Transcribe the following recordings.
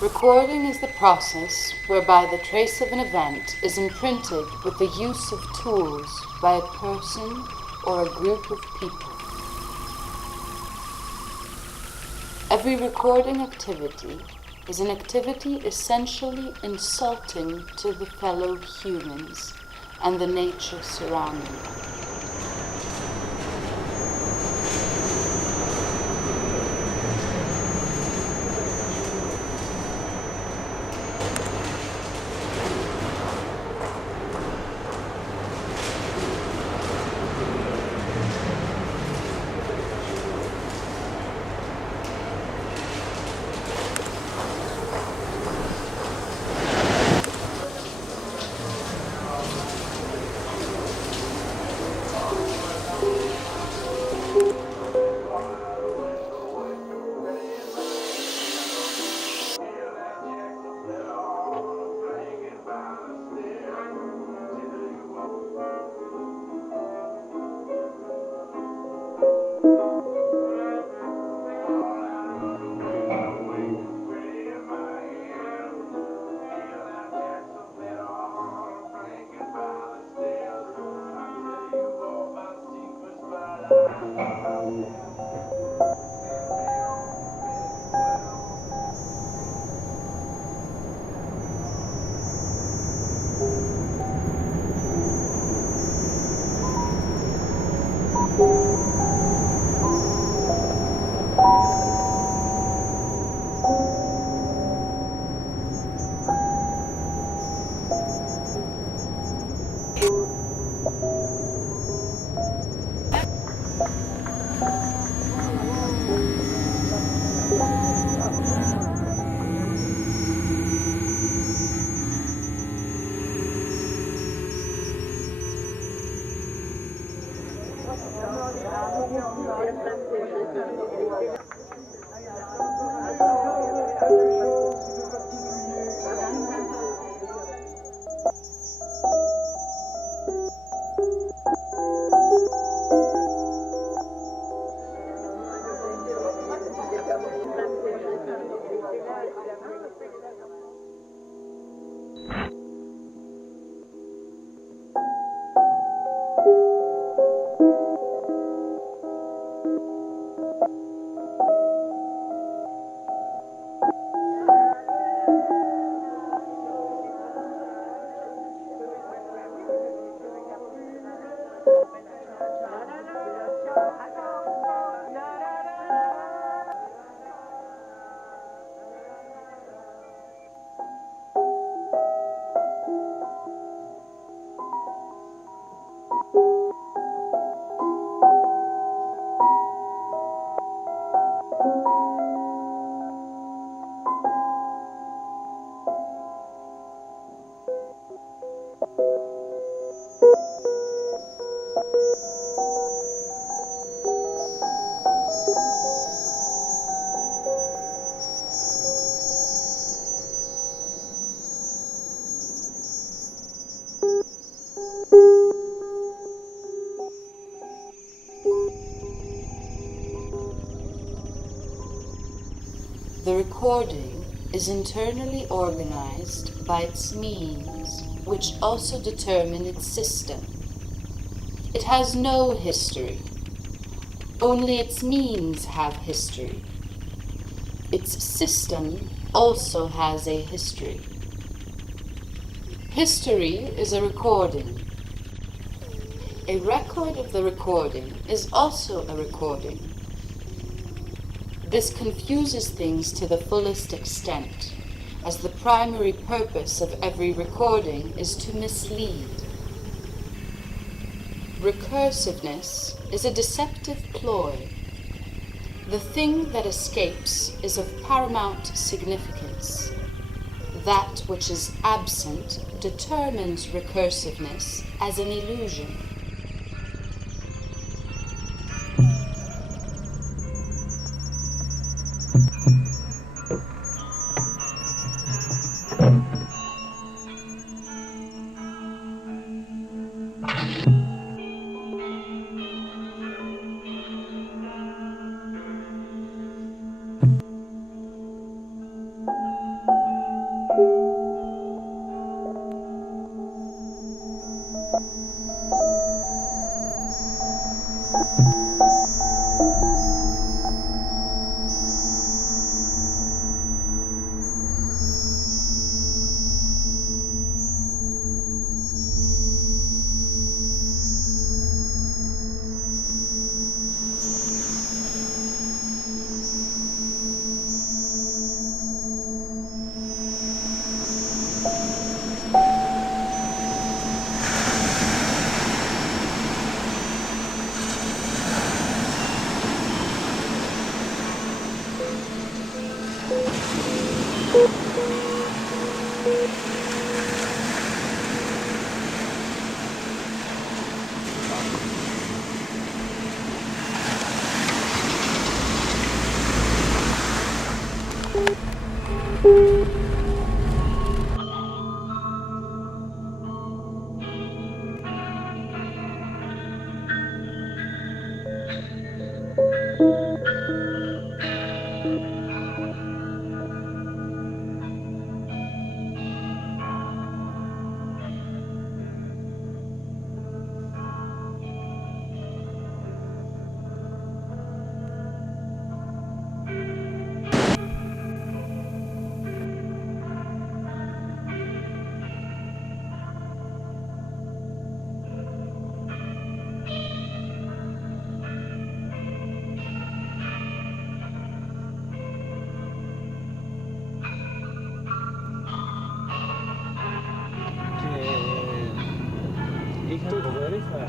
Recording is the process whereby the trace of an event is imprinted with the use of tools by a person or a group of people. Every recording activity is an activity essentially insulting to the fellow humans and the nature surrounding them. The recording is internally organized by its means, which also determine its system. It has no history. Only its means have history. Its system also has a history. History is a recording. A record of the recording is also a recording. This confuses things to the fullest extent, as the primary purpose of every recording is to mislead. Recursiveness is a deceptive ploy. The thing that escapes is of paramount significance. That which is absent determines recursiveness as an illusion.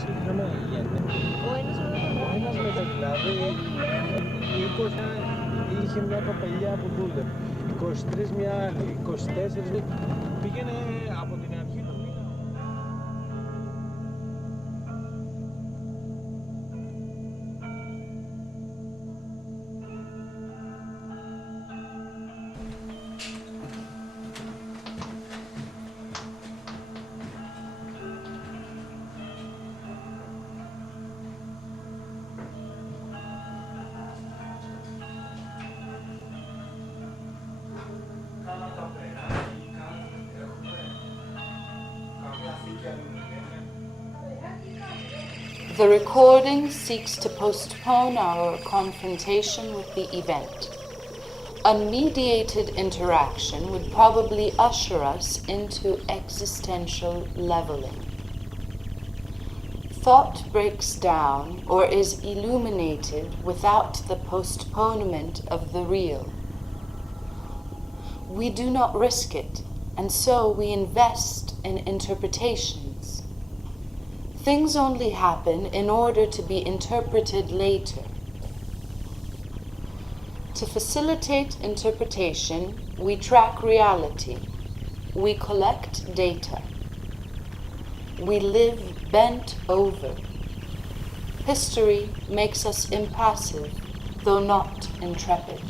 σύγχρονα ο ένας με δηλαδή 20 είχε μια κοπελιά που δούλευε, 23 μια άλλη, 24 πήγαινε από την αρχή του μήνα. The recording seeks to postpone our confrontation with the event. Unmediated interaction would probably usher us into existential leveling. Thought breaks down or is illuminated without the postponement of the real. We do not risk it, and so we invest in interpretations. Things only happen in order to be interpreted later. To facilitate interpretation, we track reality. We collect data. We live bent over. History makes us impassive, though not intrepid.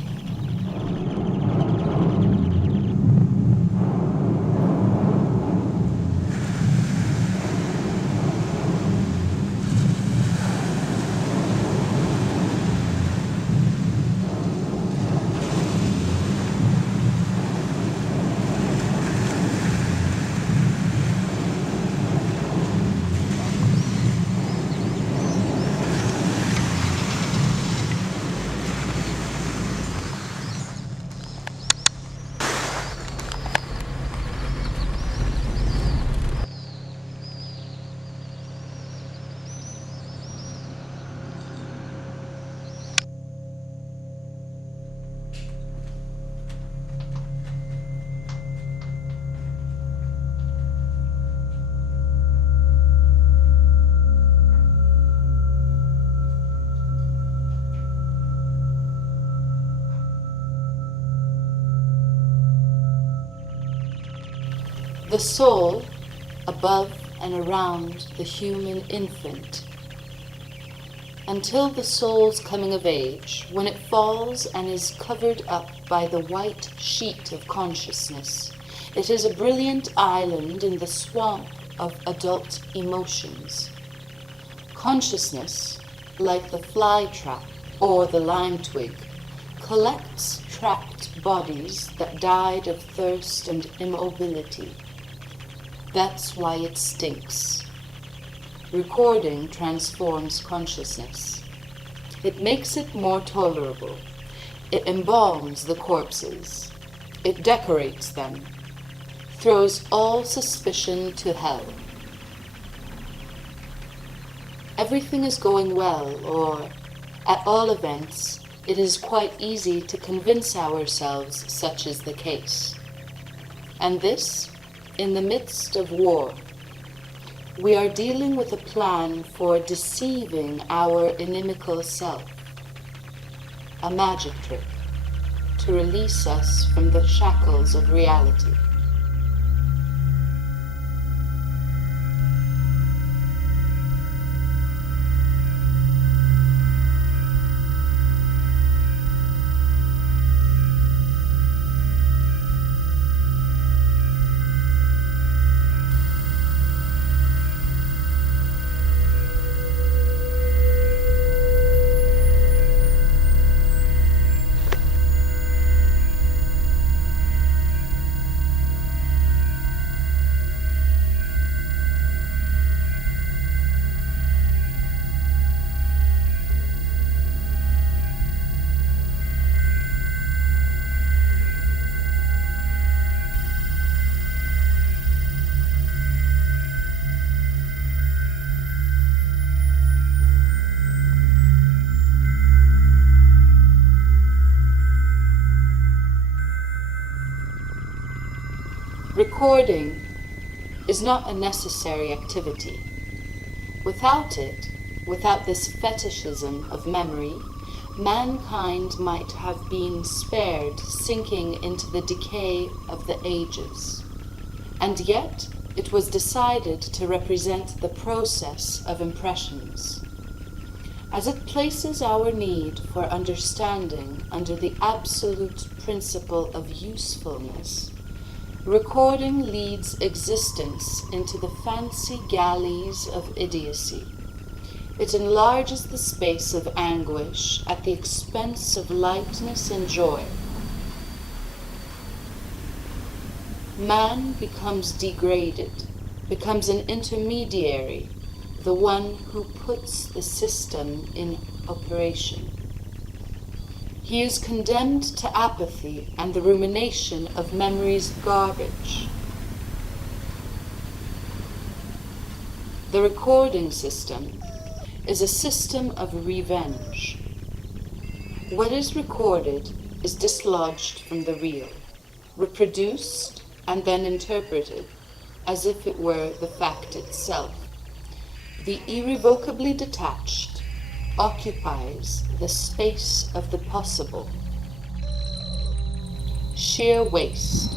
The soul, above and around the human infant. Until the soul's coming of age, when it falls and is covered up by the white sheet of consciousness, it is a brilliant island in the swamp of adult emotions. Consciousness, like the fly trap or the lime twig, collects trapped bodies that died of thirst and immobility. That's why it stinks. Recording transforms consciousness. It makes it more tolerable. It embalms the corpses. It decorates them. Throws all suspicion to hell. Everything is going well, or, at all events, it is quite easy to convince ourselves such is the case. And this, in the midst of war. We are dealing with a plan for deceiving our inimical self. A magic trick to release us from the shackles of reality. Recording is not a necessary activity. Without it, without this fetishism of memory, mankind might have been spared sinking into the decay of the ages. And yet, it was decided to represent the process of impressions. As it places our need for understanding under the absolute principle of usefulness, recording leads existence into the fancy galleys of idiocy. It enlarges the space of anguish at the expense of lightness and joy. Man becomes degraded, becomes an intermediary, the one who puts the system in operation. He is condemned to apathy and the rumination of memory's garbage. The recording system is a system of revenge. What is recorded is dislodged from the real, reproduced and then interpreted as if it were the fact itself. The irrevocably detached occupies the space of the possible. Sheer waste.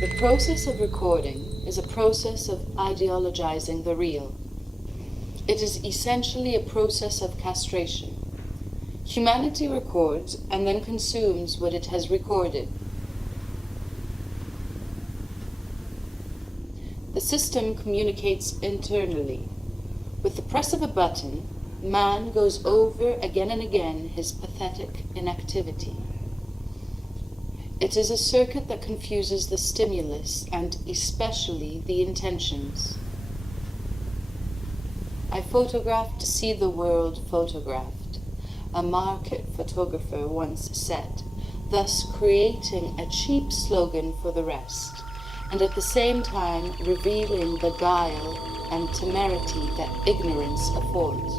The process of recording is a process of ideologizing the real. It is essentially a process of castration. Humanity records and then consumes what it has recorded. The system communicates internally. With the press of a button, man goes over again and again his pathetic inactivity. It is a circuit that confuses the stimulus and especially the intentions. I photographed to see the world photographed, a market photographer once said, thus creating a cheap slogan for the rest, and at the same time revealing the guile and temerity that ignorance affords.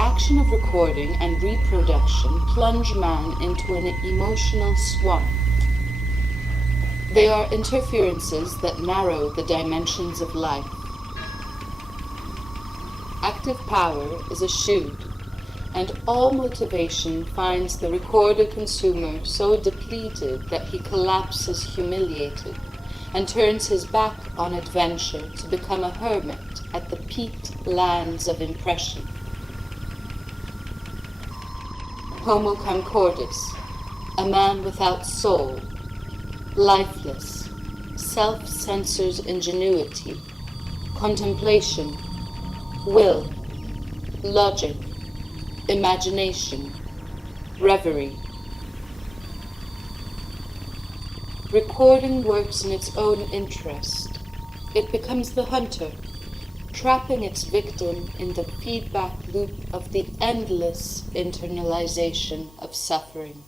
action of recording and reproduction plunge man into an emotional swamp. They are interferences that narrow the dimensions of life. Active power is eschewed, and all motivation finds the recorder consumer so depleted that he collapses humiliated and turns his back on adventure to become a hermit at the peaked lands of impression. Homo Camcordus, a man without soul, lifeless, self-censors ingenuity, contemplation, will, logic, imagination, reverie. Recording works in its own interest. It becomes the hunter, trapping its victim in the feedback loop of the endless internalization of suffering.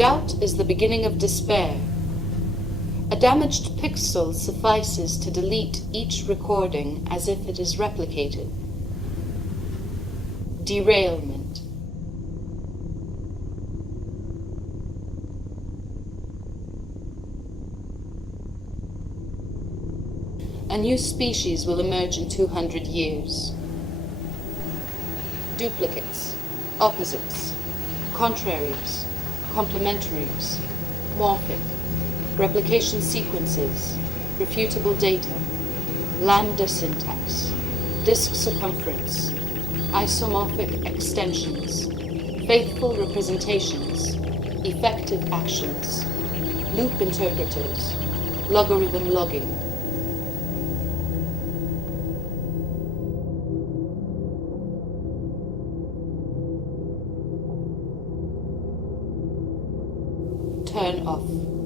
Doubt is the beginning of despair. A damaged pixel suffices to delete each recording as if it is replicated. Derailment. A new species will emerge in 200 years. Duplicates, opposites, contraries, complementaries, morphic, replication sequences, refutable data, lambda syntax, disk circumference, isomorphic extensions, faithful representations, effective actions, loop interpreters, logarithm logging. Turn off.